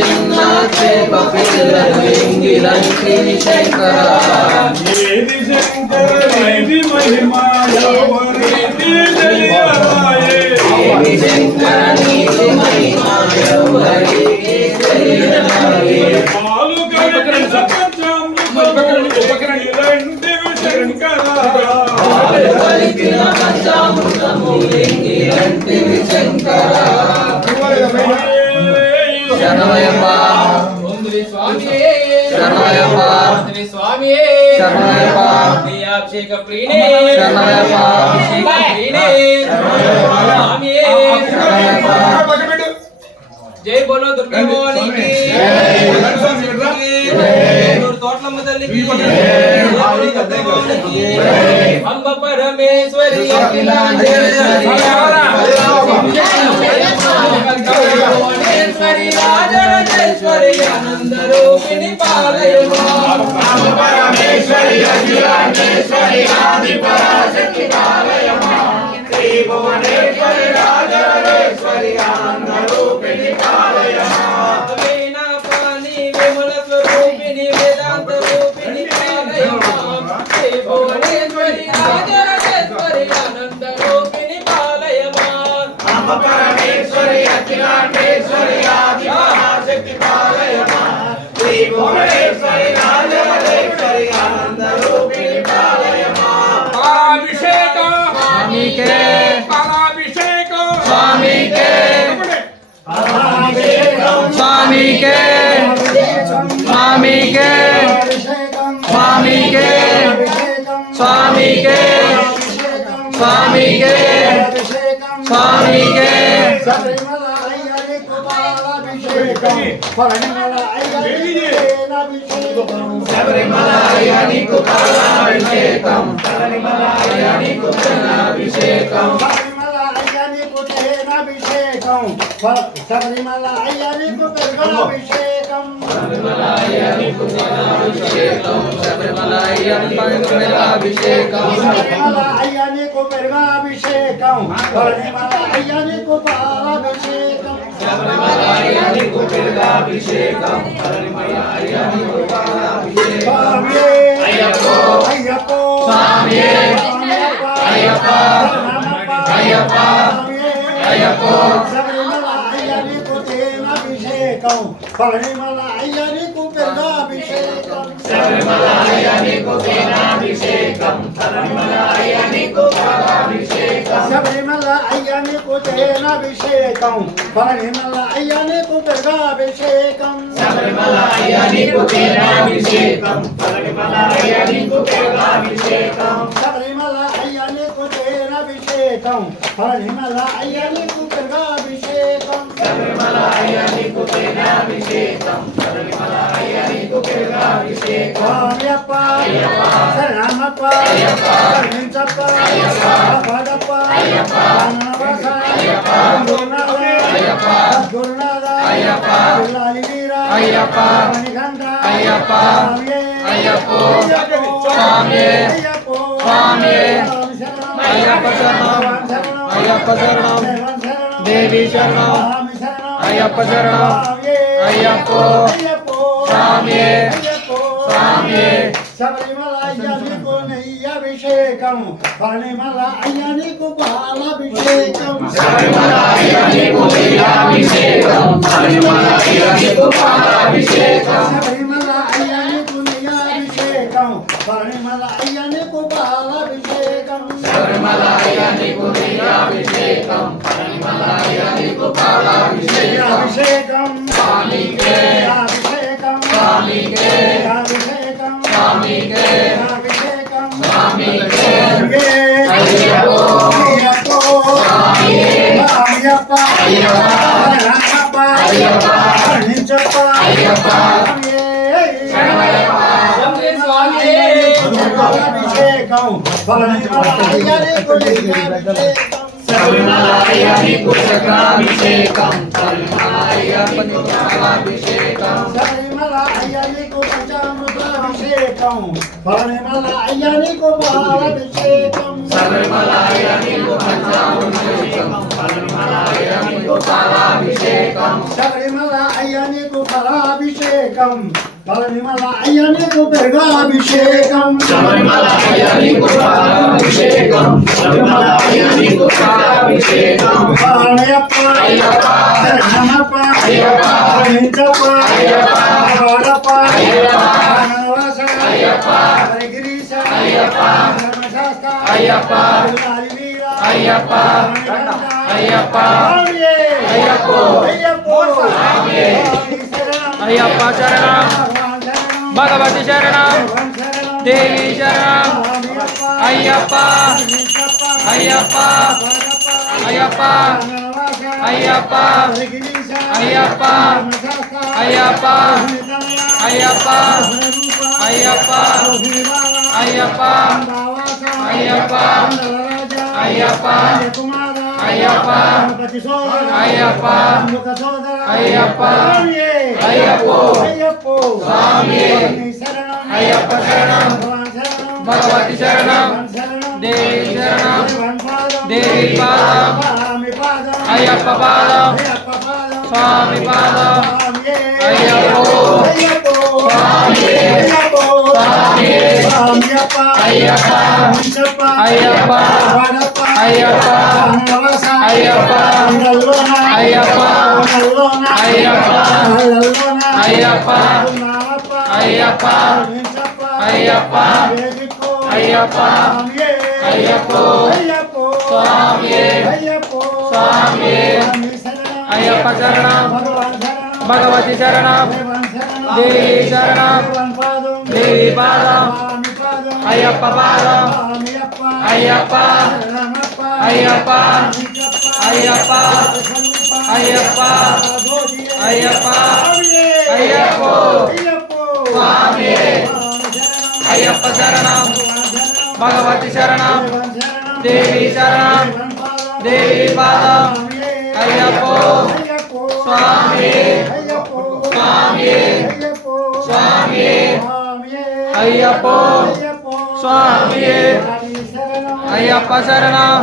చిన్న చిన్న చేప పిల్లలు ఇంగిలంటి శంకర ఏది శంకర ఏది మహిమా ఎవరికి తెలియరాయే శంకర నీది మహిమా ఎవరికి తెలియదాయే. పాలు శంకర పాలు కలిపిన పంచామృతము శంకర స్వామియే శరణమయ్యప్ప అభిషేక ప్రియనే శరణమయ్యప్ప అభిషేక ప్రియనే స్వామియే జై బోలో దుర్గా భవానికి నూరు తోట్లమ్మ తల్లికి అంబ పరమేశ్వరి భువనేశ్వరి పరమేశ్వరి ఆనంద రూపిణి పాలయమా. వీణా స్వామికే స్వామికే స్వామికే స్వామికే స్వామికే. శబరిమల అయ్యానికి అభిషేకం అభిషేకం. అభిషేకం అయ్యానికి పెరుగలాభిషేకం అభిషేకం అయ్యప్ప అభిషేకం అయ్యానికి శబరిమల అయ్యానికి పాలాభిషేకం అభిషేకం అయ్యప్పో అయ్యప్పో స్వామియే. అయ్యప్ప అయ్యప్ప. అయ్యప్పో. శబరిమల అయ్యానికి శబరిమల అయ్యప్ప తేనాభిషేకం శబరిమల అయ్యప్ప పాలాభిషేకం శబరిమల అయ్యానికి తేనాభిషేకం శబరిమల శబరిమల అయ్యప్ప తేనాభిషేకం శబరిమల అయ్యప్ప పాలాభిషేకం శబరిమల శబరి తేనాభిషేకం శబరిమల అయ్యానికి పెరుగాభిషేకం శబరిమల అయ్యప్ప అయ్యప్ప శరణమప్ప గురునాథ గురునాథ. పిల్లాలి వీర. మణికంఠ. స్వామి శరణం. అయ్యప్ప శరణం. భగవాన్ శరణం. అయ్యప్ప శరణం. దేవన్ శరణం. దేవి శరణం. స్వామి శరణం. అయ్యప్ప శరణం. స్వామియే. అయ్యప్పో. అయ్యప్పో. స్వామియే. అయ్యప్పో. స్వామియే. శబరిమల అయ్యానికి నెయ్యభిషేకం పళనిమల అయ్యానికి పాలాభిషేకం శబరిమల అయ్యప్ప తేనాభిషేకం శబరిమల అయ్యప్ప పాలాభిషేకం శబరిమల అయ్యానికి శబరిమల అయ్యప్ప పాలాభిషేకం అభిషేకం స్వామికే. అభిషేకం స్వామికే. అభిషేకం స్వామికే. అభిషేకం స్వామికే. అయ్యప్పో అయ్యప్పో అయ్యప్ప అయ్యప్ప. రామప్ప అయ్యప్ప. కరుణించప్ప అయ్యప్ప. స్వామియే. శరణమయ్యప్ప. స్వామియే. అభిషేకం అభిషేకం శబరిమల అయ్యకు లింగాభిషేకం శబరిమల అయ్యకు పాలాభిషేకం శబరిమల అయ్యకు పాలాభిషేకం అయ్యప్ప. శరణమప్ప అయ్యప్ప. శరణించప్ప అయ్యప్ప. వాడప్ప అయ్యప్ప. వనవాస అయ్యప్ప. హరిగిరీశ అయ్యప్ప. ధర్మశాస్త్ర అయ్యప్ప. అయ్యప్ప అయ్యప్ప. అయ్యప్ప అయ్యప్ప. అయ్యప్ప శరణం భగవతి శరణం భగవాన్ శరణం. దేవి శరణం స్వామియప్ప. అయ్యప్ప శరణించప్ప. అయ్యప్ప వాడప్ప. అయ్యప్ప వనవాస. అయ్యప్ప హరిగిరీశ. అయ్యప్ప ధర్మశాస్త్ర. అయ్యప్ప భూమితనయ. అయ్యప్ప భూమిరూప. అయ్యప్ప భూమివార. అయ్యప్ప భావాస. అయ్యప్ప. మండలరాజ. అయ్యప్ప. కుమార. అయ్యప్ప. అయ్యప్ప. అయ్యప్ప. స్వామి అయ్యప్ప శరణం. భగవతి శరణం. దేవి శరణం. దేవి పాదం. అయ్యప్ప పాదం. స్వామి పాదం. అయ్యప్ప అయ్యప్ప స్వామి అయ్యప్ప. అయ్యప్ప. అయ్యప్ప. వనవాస. అయ్యప్ప. కొండల్లోన. అయ్యప్ప. కొండల్లోన. అయ్యప్ప. కొండల్లోన. అయ్యప్ప. ఉన్నావప్ప. అయ్యప్ప. స్వామించప్ప. అయ్యప్ప. వేదికో. అయ్యప్ప. స్వామియే. అయ్యప్పో. అయ్యప్పో. స్వామియే. అయ్యప్పో. స్వామియే. స్వామి శరణం. అయ్యప్ప శరణం. భగవాన్ శరణం. భగవతి శరణం. భగవాన్ శరణం. దేవి శరణం. భగవాన్ పాదం. దేవి పాదం. స్వామి పాదం. అయ్యప్ప పాదం. స్వామియప్ప. అయ్యప్ప. శరణమప్ప. అయ్యప్ప. అయ్యప్ప అయ్యప్ప అయ్యప్ప అయ్యప్ప. స్వామి అయ్యప్ప శరణం భగవతి శరణం దేవి శరణం దేవి పాదం. అయ్యప్ప స్వామి స్వామి స్వామి అయ్యప్ప స్వామి అయ్యప్ప శరణం.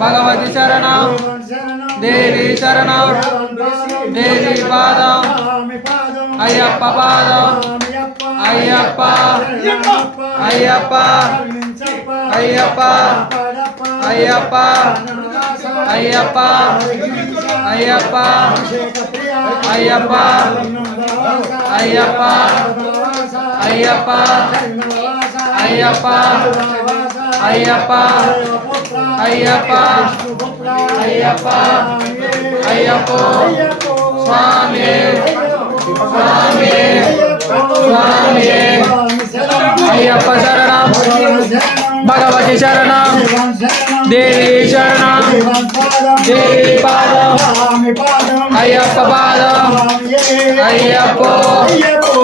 భగవతి శరణం దేవి శరణం దేవి పాదం అయ్యప్ప పాదం అయ్యప్ప అయ్యప్ప అయ్యప్ప అయ్యప్ప అయ్యప్ప అయ్యప్ప అయ్యప్ప అయ్యప్ప అయ్యప్ప అయ్యప్ప వనవాస. అయ్యప్ప. దేవపుత్ర. అయ్యప్ప. విష్ణుపుత్ర. అయ్యప్ప. స్వామియే. అయ్యప్పో. అయ్యప్పో. స్వామియే. అయ్యప్పో. స్వామియే. అయ్యప్పో. స్వామియే. స్వామి శరణం. అయ్యప్ప శరణం.